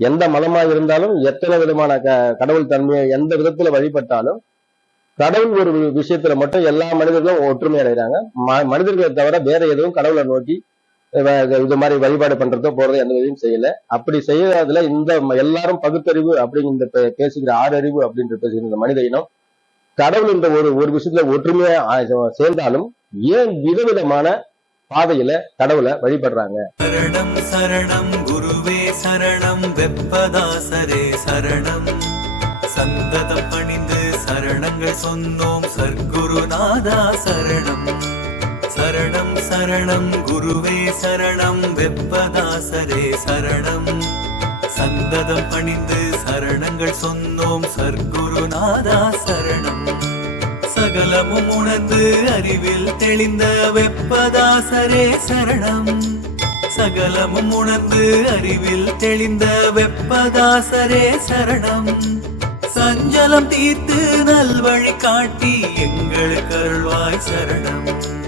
எந்த மதமா இருந்தாலும் எத்தனை விதமான க கடவுள் தன்மையை எந்த விதத்துல வழிபட்டாலும் கடவுள் ஒரு விஷயத்துல மட்டும் எல்லா மனிதர்களும் ஒற்றுமை அடைகிறாங்க. ம- மனிதர்களை தவிர வேற எதுவும் கடவுளை நோக்கி இது மாதிரி வழிபாடு பண்றதோ போறதோ எந்த விதையும் செய்யல. அப்படி செய்யறதுல இந்த ம- எல்லாரும் பகுத்தறிவு அப்படிங்கிற பே- பேசுகிற ஆறறிவு அப்படின்ற பேசுகிற இந்த மனித இனம் கடவுள் இந்த ஒரு ஒரு விஷயத்துல ஒற்றுமையா சேர்ந்தாலும் ஏன் விதவிதமான பாதையில கடவுளை வழிபடுறாங்க. சரணம் சரணம் குருவே சரணம் வெப்பதாசரே சரணம். சந்ததம் பணிந்து சரணங்கள் சொன்னோம் சர்க்குருநாதா சரணம். சரணம் சரணம் குருவே சரணம் வெப்பதாசரே சரணம். சந்ததம் பணிந்து சரணங்கள் சொன்னோம் சர்க்குருநாதா சரணம். சகலமும் உணர்ந்து அறிவில் தெளிந்த வெப்பதாசரே சரணம். சகலமும் உணர்ந்து அறிவில் தெளிந்த வெப்பதாசரே சரணம். சஞ்சலம் தீர்த்து நல்வழி காட்டி எங்களுக்கு அருள்வாய் சரணம்.